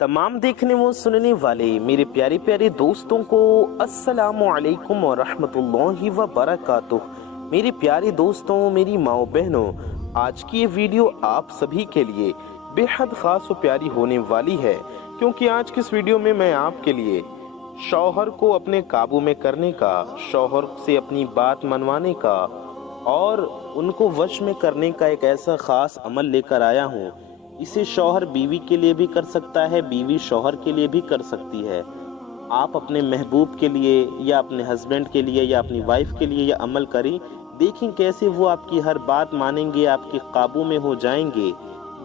तमाम देखने व सुनने वाले मेरे प्यारे प्यारे दोस्तों को अस्सलामु अलैकुम व रहमतुल्लाहि व बरकातुह। मेरे प्यारे दोस्तों, मेरी माओ बहनों, आज की ये वीडियो आप सभी के लिए बेहद ख़ास और प्यारी होने वाली है, क्योंकि आज की इस वीडियो में मैं आपके लिए शौहर को अपने काबू में करने का, शौहर से अपनी बात मनवाने का और उनको वश में करने का एक ऐसा ख़ास अमल लेकर आया हूँ। इसे शौहर बीवी के लिए भी कर सकता है, बीवी शौहर के लिए भी कर सकती है। आप अपने महबूब के लिए या अपने हस्बैंड के लिए या अपनी वाइफ के लिए यह अमल करें, देखें कैसे वो आपकी हर बात मानेंगे, आपके काबू में हो जाएंगे।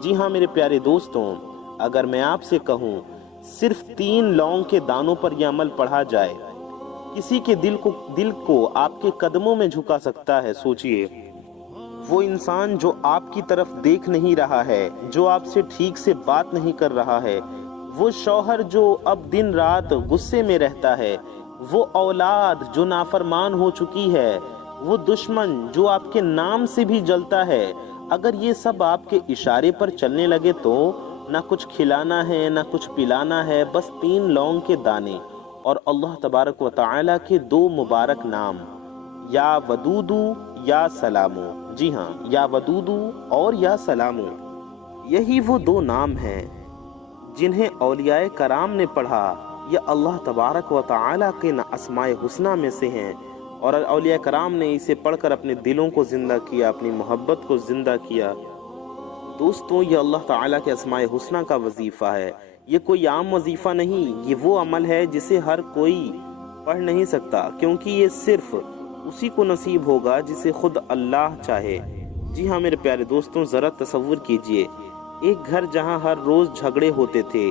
जी हाँ मेरे प्यारे दोस्तों, अगर मैं आपसे कहूँ सिर्फ 3 लौंग के दानों पर यह अमल पढ़ा जाए, किसी के दिल को आपके कदमों में झुका सकता है। सोचिए, वो इंसान जो आपकी तरफ देख नहीं रहा है, जो आपसे ठीक से बात नहीं कर रहा है, वो शौहर जो अब दिन रात गुस्से में रहता है, वो औलाद जो नाफरमान हो चुकी है, वो दुश्मन जो आपके नाम से भी जलता है, अगर ये सब आपके इशारे पर चलने लगे तो ना कुछ खिलाना है ना कुछ पिलाना है, बस 3 लौंग के दाने और अल्लाह तबारक व तआला के 2 मुबारक नाम, या वदूदू या सलामो। जी हाँ, या वदूदू और या सलामो, यही वो 2 नाम हैं जिन्हें औलियाए कराम ने पढ़ा। ये अल्लाह तबारक व तआला के अस्माए हुस्ना में से हैं और औलिया कराम ने इसे पढ़कर अपने दिलों को जिंदा किया, अपनी मोहब्बत को जिंदा किया। दोस्तों, ये अल्लाह ताला के अस्माए हुस्ना का वजीफा है, ये कोई आम वजीफा नहीं, ये वो अमल है जिसे हर कोई पढ़ नहीं सकता, क्योंकि ये सिर्फ उसी को नसीब होगा जिसे खुद अल्लाह चाहे। जी हाँ मेरे प्यारे दोस्तों, जरा तसव्वुर कीजिए, एक घर जहाँ हर रोज झगड़े होते थे,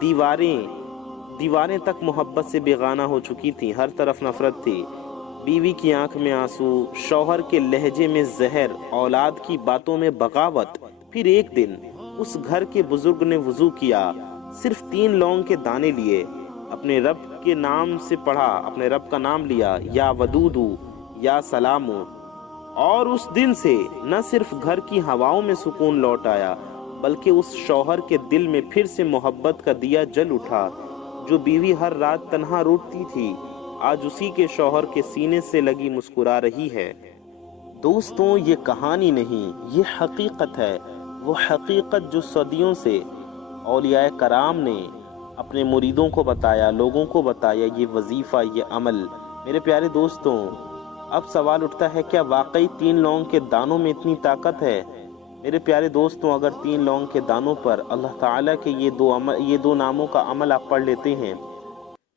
दीवारें तक मोहब्बत से बेगाना हो चुकी थी, हर तरफ नफरत थी, बीवी की आंख में आंसू, शौहर के लहजे में जहर, औलाद की बातों में बगावत। फिर एक दिन उस घर के बुजुर्ग ने वुजू किया, सिर्फ 3 लौंग के दाने लिए, अपने रब के नाम से पढ़ा, अपने रब का नाम लिया, या वदूदू या सलामो, और उस दिन से न सिर्फ घर की हवाओं में सुकून लौट आया, बल्कि उस शौहर के दिल में फिर से मोहब्बत का दिया जल उठा। जो बीवी हर रात तन्हा रोती थी, आज उसी के शौहर के सीने से लगी मुस्कुरा रही है। दोस्तों, ये कहानी नहीं, ये हकीकत है, वो हकीकत जो सदियों से औलियाए कराम ने अपने मुरीदों को बताया, लोगों को बताया, ये वजीफा, ये अमल। मेरे प्यारे दोस्तों, अब सवाल उठता है, क्या वाकई 3 लौंग के दानों में इतनी ताकत है? मेरे प्यारे दोस्तों, अगर 3 लौंग के दानों पर अल्लाह ताला के ये 2 नामों का अमल आप पढ़ लेते हैं,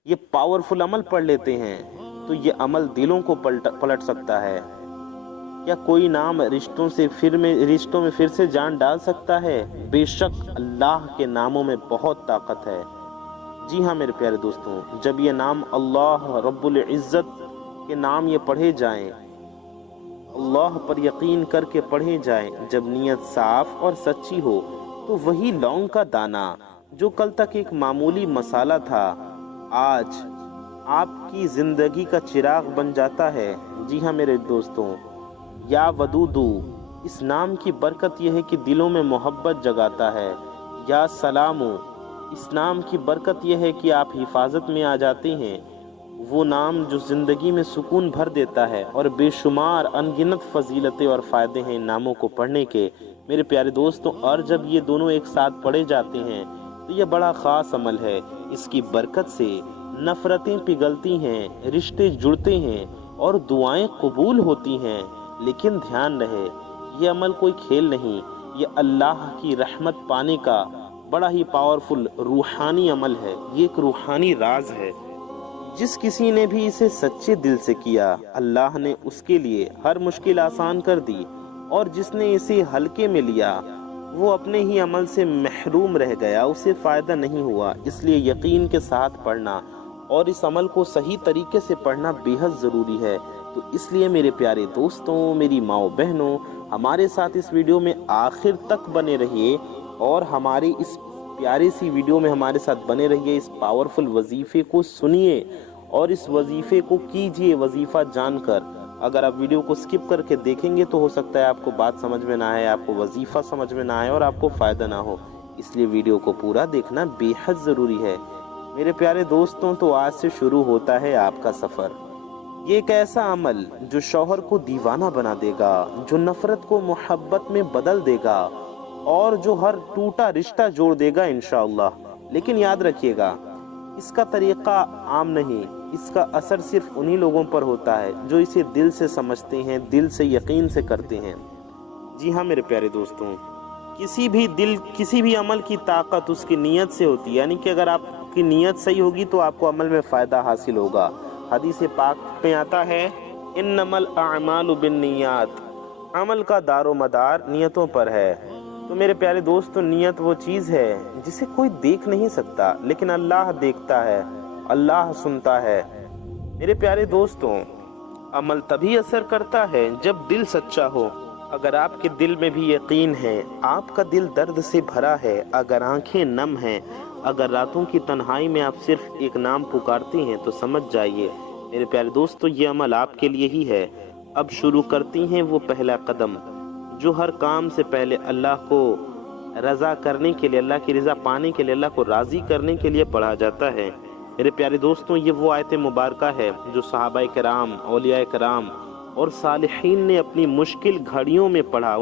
ये पावरफुल अमल पढ़ लेते हैं, तो ये अमल दिलों को पलट सकता है। क्या कोई नाम रिश्तों में फिर से जान डाल सकता है? बेशक अल्लाह के नामों में बहुत ताकत है। जी हाँ मेरे प्यारे दोस्तों, जब ये नाम अल्लाह रब्बुल इज़्ज़त के नाम ये पढ़े जाएं, अल्लाह पर यकीन करके पढ़े जाएं, जब नीयत साफ और सच्ची हो, तो वही लौंग का दाना जो कल तक एक मामूली मसाला था, आज आपकी जिंदगी का चिराग बन जाता है। जी हाँ मेरे दोस्तों, या वदूदू, इस नाम की बरकत यह है कि दिलों में मोहब्बत जगाता है। या सलामो, इस नाम की बरकत यह है कि आप हिफाजत में आ जाते हैं। वो नाम जो ज़िंदगी में सुकून भर देता है, और बेशुमार अनगिनत फजीलतें और फ़ायदे हैं इन नामों को पढ़ने के मेरे प्यारे दोस्तों। और जब ये दोनों एक साथ पढ़े जाते हैं तो ये बड़ा ख़ास अमल है। इसकी बरकत से नफ़रतें पिघलती हैं, रिश्ते जुड़ते हैं और दुआएं कबूल होती हैं। लेकिन ध्यान रहे, ये अमल कोई खेल नहीं, ये अल्लाह की रहमत पाने का बड़ा ही पावरफुल रूहानी अमल है। ये एक रूहानी राज है। जिस किसी ने भी इसे सच्चे दिल से किया, अल्लाह ने उसके लिए हर मुश्किल आसान कर दी, और जिसने इसे हल्के में लिया, वो अपने ही अमल से महरूम रह गया, उसे फ़ायदा नहीं हुआ। इसलिए यकीन के साथ पढ़ना और इस अमल को सही तरीके से पढ़ना बेहद ज़रूरी है। तो इसलिए मेरे प्यारे दोस्तों, मेरी माओ बहनों, हमारे साथ इस वीडियो में आखिर तक बने रहिए और हमारी इस प्यारी सी वीडियो में हमारे साथ बने रहिए। इस पावरफुल वजीफे को सुनिए और इस वजीफे को कीजिए वजीफा जानकर। अगर आप वीडियो को स्किप करके देखेंगे तो हो सकता है आपको बात समझ में ना आए, आपको वजीफा समझ में ना आए और आपको फ़ायदा ना हो। اس لیے ویڈیو کو پورا دیکھنا بے حد ضروری ہے۔ میرے پیارے دوستوں، تو آج سے شروع ہوتا ہے آپ کا سفر۔ یہ ایک ایسا عمل جو شوہر کو دیوانہ بنا دے گا، جو نفرت کو محبت میں بدل دے گا اور جو ہر ٹوٹا رشتہ جوڑ دے گا انشاءاللہ۔ لیکن یاد رکھیے گا، اس کا طریقہ عام نہیں، اس کا اثر صرف انہی لوگوں پر ہوتا ہے جو اسے دل سے سمجھتے ہیں، دل سے یقین سے کرتے ہیں۔ جی ہاں میرے پیارے دوستوں، کسی بھی عمل کی طاقت اس کی نیت سے ہوتی ہے، یعنی کہ اگر آپ کی نیت صحیح ہوگی تو آپ کو عمل میں فائدہ حاصل ہوگا۔ حدیث پاک میں آتا ہے انما الاعمال بالنیات، عمل کا دار و مدار نیتوں پر ہے۔ تو میرے پیارے دوستو، نیت وہ چیز ہے جسے کوئی دیکھ نہیں سکتا، لیکن اللہ دیکھتا ہے، اللہ سنتا ہے۔ میرے پیارے دوستوں، عمل تبھی اثر کرتا ہے جب دل سچا ہو۔ اگر آپ کے دل میں بھی یقین ہے، آپ کا دل درد سے بھرا ہے، اگر آنکھیں نم ہیں، اگر راتوں کی تنہائی میں آپ صرف ایک نام پکارتے ہیں، تو سمجھ جائیے میرے پیارے دوستو، یہ عمل آپ کے لیے ہی ہے۔ اب شروع کرتی ہیں وہ پہلا قدم جو ہر کام سے پہلے اللہ کو رضا کرنے کے لیے، اللہ کی رضا پانے کے لیے، اللہ کو راضی کرنے کے لیے پڑھا جاتا ہے۔ میرے پیارے دوستوں، یہ وہ آیت مبارکہ ہے جو صحابہ کرام، اولیاء کرام اور صالحین نے اپنی مشکل گھڑیوں میں پڑھا۔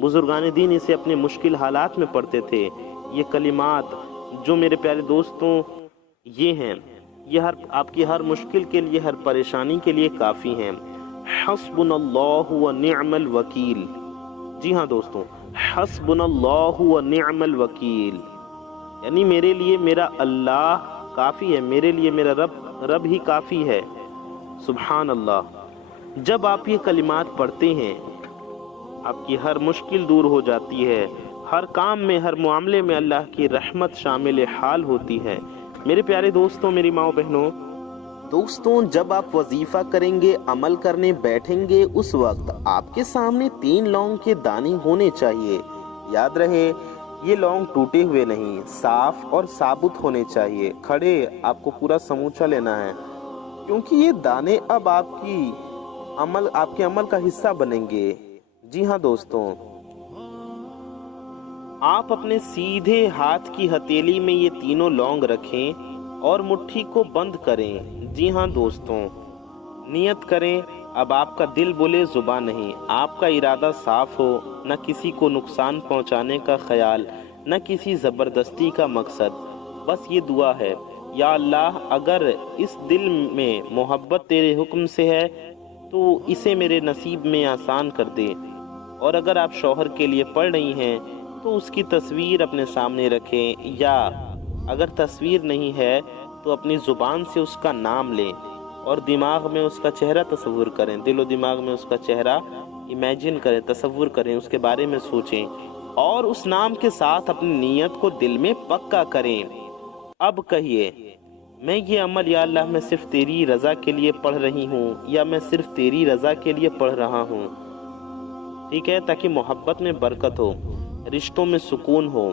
بزرگان دین اسے اپنے مشکل حالات میں پڑھتے تھے۔ یہ کلمات جو میرے پیارے دوستوں یہ ہیں، یہ آپ کی ہر مشکل کے لیے، ہر پریشانی کے لیے کافی ہیں۔ حسبنا اللہ و نعم الوکیل۔ جی ہاں دوستوں، حسبنا اللہ و نعم الوکیل، یعنی میرے لیے میرا اللہ کافی ہے، میرے لیے میرا رب ہی کافی ہے۔ سبحان اللہ۔ جب آپ یہ کلمات پڑھتے ہیں، آپ کی ہر مشکل دور ہو جاتی ہے، ہر کام میں، ہر معاملے میں اللہ کی رحمت شامل حال ہوتی ہے۔ میرے پیارے دوستوں، میری ماں بہنوں، جب آپ وظیفہ کریں گے، عمل کرنے بیٹھیں گے، اس وقت آپ کے سامنے 3 لونگ کے دانے ہونے چاہیے۔ یاد رہے، یہ لونگ ٹوٹے ہوئے نہیں، صاف اور ثابت ہونے چاہیے۔ کھڑے آپ کو پورا سموچہ لینا ہے، کیونکہ یہ دانے اب آپ کے عمل کا حصہ بنیں گے۔ جی ہاں دوستوں، آپ اپنے سیدھے ہاتھ کی ہتھیلی میں یہ تینوں لونگ رکھیں اور مٹھی کو بند کریں۔ جی ہاں دوستوں، نیت کریں۔ اب آپ کا دل بولے، زبان نہیں۔ آپ کا ارادہ صاف ہو، نہ کسی کو نقصان پہنچانے کا خیال، نہ کسی زبردستی کا مقصد۔ بس یہ دعا ہے، یا اللہ، اگر اس دل میں محبت تیرے حکم سے ہے تو اسے میرے نصیب میں آسان کر دے، اور اگر آپ شوہر کے لیے پڑھ رہی ہیں تو اس کی تصویر اپنے سامنے رکھیں، یا اگر تصویر نہیں ہے تو اپنی زبان سے اس کا نام لیں اور دماغ میں اس کا چہرہ تصور کریں، دل و دماغ میں اس کا چہرہ امیجن کریں، تصور کریں، اس کے بارے میں سوچیں، اور اس نام کے ساتھ اپنی نیت کو دل میں پکا کریں۔ اب کہیے، میں یہ عمل یا اللہ میں صرف تیری رضا کے لیے پڑھ رہی ہوں، یا میں صرف تیری رضا کے لیے پڑھ رہا ہوں۔ ٹھیک ہے، تاکہ محبت میں برکت ہو، رشتوں میں سکون ہو،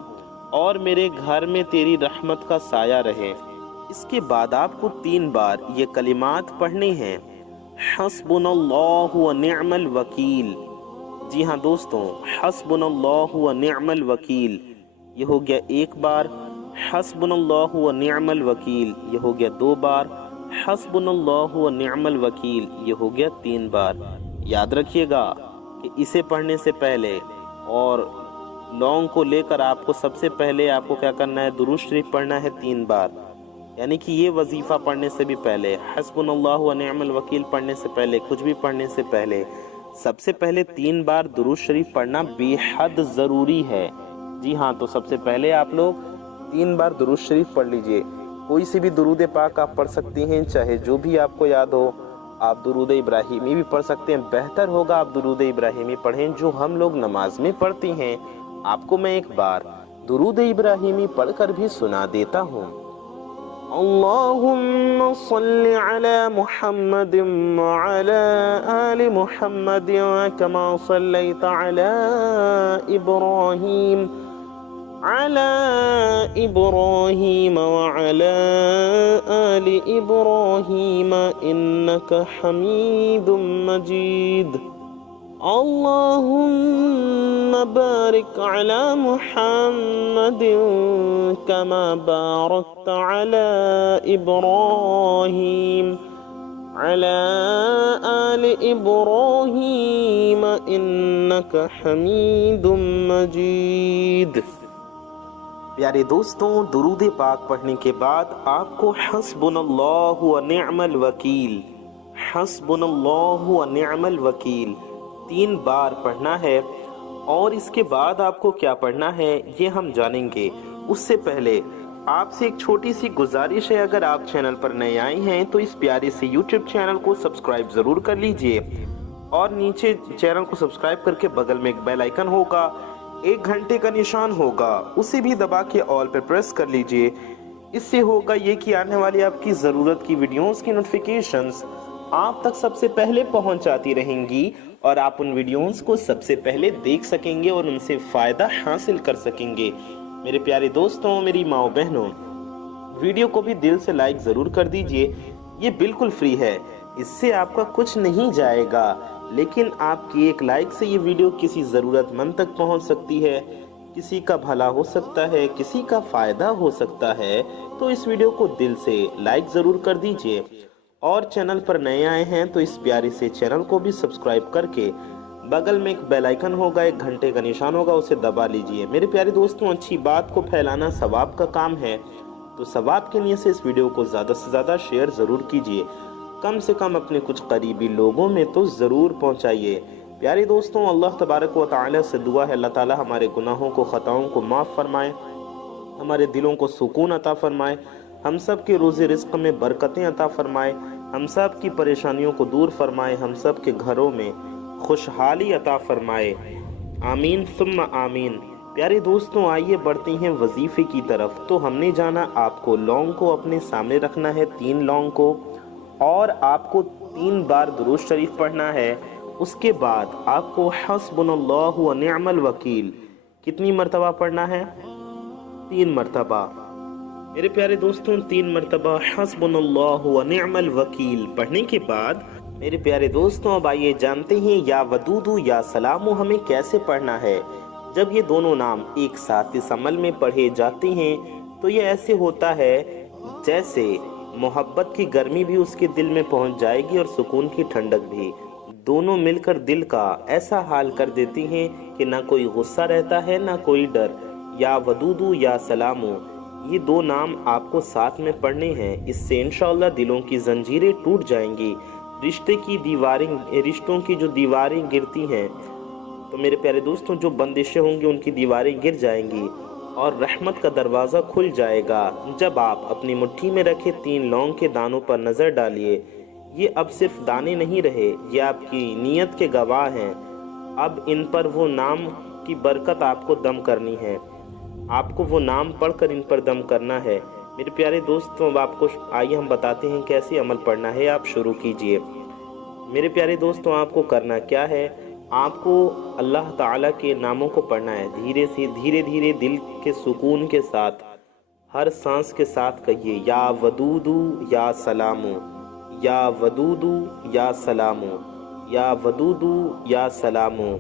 اور میرے گھر میں تیری رحمت کا سایہ رہے۔ اس کے بعد آپ کو 3 بار یہ کلمات پڑھنے ہیں، حسبنا اللہ و نعم الوکیل۔ جی ہاں دوستوں، حسبنا اللہ و نعم الوکیل، یہ ہو گیا 1 بار۔ حسبنا اللہ و نعم الوکیل، یہ ہو گیا 2 بار۔ حسبنا اللہ و نعم الوکیل، یہ ہو گیا 3 بار۔ یاد رکھیے گا کہ اسے پڑھنے سے پہلے اور لونگ کو لے کر آپ کو سب سے پہلے آپ کو کیا کرنا ہے، درود شریف پڑھنا ہے 3 بار، یعنی کہ یہ وظیفہ پڑھنے سے بھی پہلے، حسبنا اللہ و نعم الوکیل پڑھنے سے پہلے، کچھ بھی پڑھنے سے پہلے سب سے پہلے 3 بار درود شریف پڑھنا بے حد ضروری ہے۔ جی ہاں، تو سب سے پہلے آپ لوگ 3 بار درود شریف پڑھ لیجئے۔ کوئی سی بھی درود پاک آپ پڑھ سکتی ہیں، چاہے جو بھی آپ کو یاد ہو۔ آپ درود ابراہیمی بھی پڑھ سکتے ہیں، بہتر ہوگا آپ درود ابراہیمی پڑھیں جو ہم لوگ نماز میں پڑھتے ہیں۔ آپ کو میں ایک بار درود ابراہیمی پڑھ کر بھی سنا دیتا ہوں۔ اللہم صل علی محمد وعلی آل محمد کما صلیت علی ابراہیم وعلی آل ابراہیم انک حمید مجید۔ अल्लाहुम्मा बारिक अला मुहम्मद कमा बारकता अला इब्राहीम अला आलि इब्राहीम इन्नका हमीदुम मजीद। प्यारे दोस्तों, दुरूद पाक पढ़ने के बाद आपको हस्बुनल्लाहु व निअमल वकील, हस्बुनल्लाहु व निअमल वकील 3 बार पढ़ना है। और इसके बाद आपको क्या पढ़ना है ये हम जानेंगे। उससे पहले आपसे एक छोटी सी गुजारिश है, अगर आप चैनल पर नए आए हैं तो इस प्यारे से YouTube चैनल को सब्सक्राइब जरूर कर लीजिए और नीचे चैनल को सब्सक्राइब करके बगल में एक बेल आइकन होगा, 1 घंटे का निशान होगा, उसे भी दबा के ऑल पे प्रेस कर लीजिए। इससे होगा ये कि आने वाली आपकी ज़रूरत की वीडियोस की नोटिफिकेशंस आप तक सबसे पहले पहुंच जाती रहेंगी और आप उन वीडियोस को सबसे पहले देख सकेंगे और उनसे फ़ायदा हासिल कर सकेंगे। मेरे प्यारे दोस्तों, मेरी माओ बहनों, वीडियो को भी दिल से लाइक ज़रूर कर दीजिए। ये बिल्कुल फ्री है, इससे आपका कुछ नहीं जाएगा, लेकिन आपकी एक लाइक से ये वीडियो किसी ज़रूरतमंद तक पहुंच सकती है, किसी का भला हो सकता है, किसी का फ़ायदा हो सकता है। तो इस वीडियो को दिल से लाइक ज़रूर कर दीजिए और चैनल पर नए आए हैं तो इस प्यारे से चैनल को भी सब्सक्राइब करके बगल में एक बेल आइकन होगा, 1 घंटे का निशान होगा, उसे दबा लीजिए। मेरे प्यारे दोस्तों, अच्छी बात को फैलाना सवाब का काम है, तो सवाब के लिए से इस वीडियो को ज़्यादा से ज़्यादा शेयर ज़रूर कीजिए, कम से कम अपने कुछ करीबी लोगों में तो ज़रूर पहुंचाइए। प्यारे दोस्तों, अल्लाह तबारक व तआला से दुआ है, अल्लाह ताला हमारे गुनाहों को, ख़ताओं को माफ़ फरमाए, हमारे दिलों को सुकून अता फरमाए, हम सब के रोज़े रिज़्क़ में बरकतें अता फरमाए, हम सब की परेशानियों को दूर फरमाए, हम सब के घरों में खुशहाली अता फरमाए। आमीन सुम्मा आमीन। प्यारे दोस्तों, आइए बढ़ते हैं वजीफ़े की तरफ। तो हमने जाना आपको लौंग को अपने सामने रखना है, 3 लौंग को, और आपको 3 बार दुरूद शरीफ पढ़ना है। उसके बाद आपको हस्बुनल्लाहु व निअमल वकील कितनी मरतबा पढ़ना है? 3 मरतबा। मेरे प्यारे दोस्तों, 3 मरतबा हस्बुनल्लाहु व निअमल वकील पढ़ने के बाद मेरे प्यारे दोस्तों, अब आइए जानते हैं या वदूदू या सलामू हमें कैसे पढ़ना है। जब ये दोनों नाम एक साथ इस अमल में पढ़े जाते हैं तो ये ऐसे होता है जैसे मोहब्बत की गर्मी भी उसके दिल में पहुंच जाएगी और सुकून की ठंडक भी, दोनों मिलकर दिल का ऐसा हाल कर देती हैं कि ना कोई गुस्सा रहता है ना कोई डर। या वदूदू या सलामू ये 2 नाम आपको साथ में पढ़ने हैं। इससे इंशाअल्लाह दिलों की जंजीरें टूट जाएंगी, रिश्तों की जो दीवारें गिरती हैं, तो मेरे प्यारे दोस्तों, जो बंदिशें होंगी उनकी दीवारें गिर जाएंगी और रहमत का दरवाज़ा खुल जाएगा। जब आप अपनी मुट्ठी में रखे 3 लौंग के दानों पर नज़र डालिए, ये अब सिर्फ दाने नहीं रहे, ये आपकी नीयत के गवाह हैं। अब इन पर वो नाम की बरकत आपको दम करनी है, आपको वो नाम पढ़कर इन पर दम करना है। मेरे प्यारे दोस्तों, अब आपको आइए हम बताते हैं कैसे अमल पढ़ना है। आप शुरू कीजिए। मेरे प्यारे दोस्तों, आपको करना क्या है, आपको अल्लाह ताला के नामों को पढ़ना है। धीरे धीरे दिल के सुकून के साथ, हर सांस के साथ कहिए, या वदूदू या सलामू, या वदूदू या सलामू, या वदूदू या सलामू।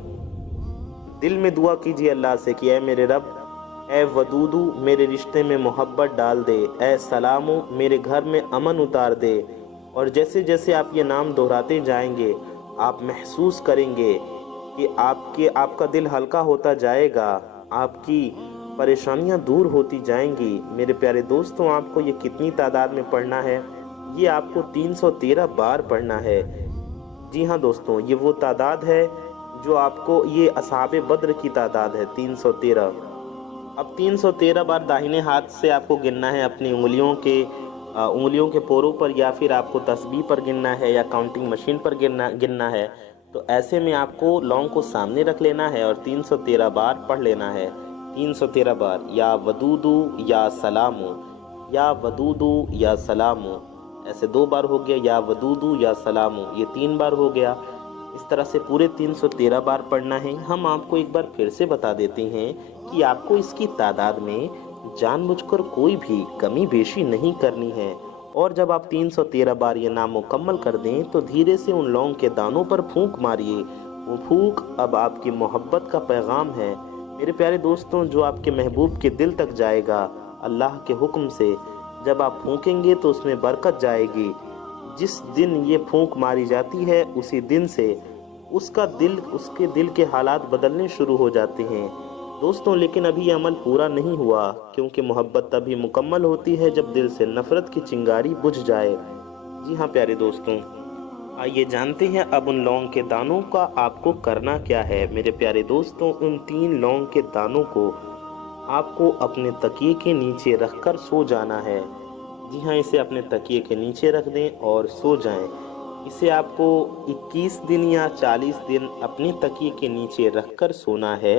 दिल में दुआ कीजिए अल्लाह से कि ऐ मेरे रब, ए वदूदू मेरे रिश्ते में मोहब्बत डाल दे, ए सलामू मेरे घर में अमन उतार दे। और जैसे जैसे आप ये नाम दोहराते जाएंगे, आप महसूस करेंगे कि आपका दिल हल्का होता जाएगा, आपकी परेशानियां दूर होती जाएंगी। मेरे प्यारे दोस्तों, आपको ये कितनी तादाद में पढ़ना है? ये आपको 313 बार पढ़ना है। जी हाँ दोस्तों, ये वो तादाद है जो आपको, ये असहाबे बद्र की तादाद है, 313। अब 313 बार दाहिने हाथ से आपको गिनना है, अपनी उंगलियों के पोरों पर, या फिर आपको तस्बीह पर गिनना है या काउंटिंग मशीन पर गिनना है। तो ऐसे में आपको लौंग को सामने रख लेना है और 313 बार पढ़ लेना है। 313 बार, या वदूदू या सलामू, या वदूदू या सलामू। ऐसे 2 बार हो गया, या वदूदू या सलामू, ये 3 बार हो गया। इस तरह से पूरे 313 बार पढ़ना है। हम आपको एक बार फिर से बता देते हैं कि आपको इसकी तादाद में जानबूझकर कोई भी कमी बेशी नहीं करनी है। और जब आप 313 बार ये नाम मुकम्मल कर दें तो धीरे से उन लौंग के दानों पर फूंक मारिए वो भूख अब आपकी मोहब्बत का पैगाम है। मेरे प्यारे दोस्तों, जो आपके महबूब के दिल तक जाएगा अल्लाह के हुक्म से, जब आप फूंकेंगे तो उसमें बरकत जाएगी। जिस दिन ये फूंक मारी जाती है उसी दिन से उसके दिल के हालात बदलने शुरू हो जाते हैं दोस्तों। लेकिन अभी ये अमल पूरा नहीं हुआ, क्योंकि मोहब्बत तभी मुकम्मल होती है जब दिल से नफरत की चिंगारी बुझ जाए। जी हाँ प्यारे दोस्तों, आइए जानते हैं अब उन लौंग के दानों का आपको करना क्या है। मेरे प्यारे दोस्तों, उन 3 लौंग के दानों को आपको अपने तकिए के नीचे रखकर सो जाना है। जी हाँ, इसे अपने तकिए के नीचे रख दें और सो जाएं। इसे आपको 21 दिन या 40 दिन अपने तकिए के नीचे रखकर सोना है।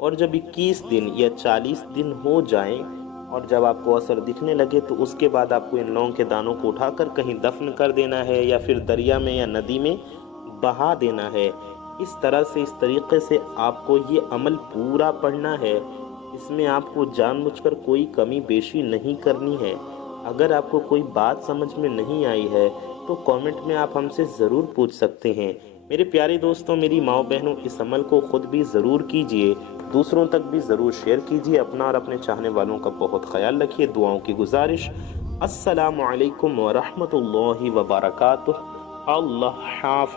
और जब 21 दिन या 40 दिन हो जाएं और जब आपको असर दिखने लगे तो उसके बाद आपको इन लौंग के दानों को उठाकर कहीं दफन कर देना है या फिर दरिया में या नदी में बहा देना है। इस तरीके से आपको ये अमल पूरा पढ़ना है। इसमें आपको जानबूझकर कोई कमी बेशी नहीं करनी है। अगर आपको कोई बात समझ में नहीं आई है तो कमेंट में आप हमसे ज़रूर पूछ सकते हैं। मेरे प्यारे दोस्तों, मेरी माँ बहनों, इस अमल को खुद भी ज़रूर कीजिए, दूसरों तक भी ज़रूर शेयर कीजिए। अपना और अपने चाहने वालों का बहुत ख्याल रखिए। दुआओं की गुजारिश। अस्सलामु अलैकुम व रहमतुल्लाहि व बरकातुहू। अल्लाह हाफ़िज़।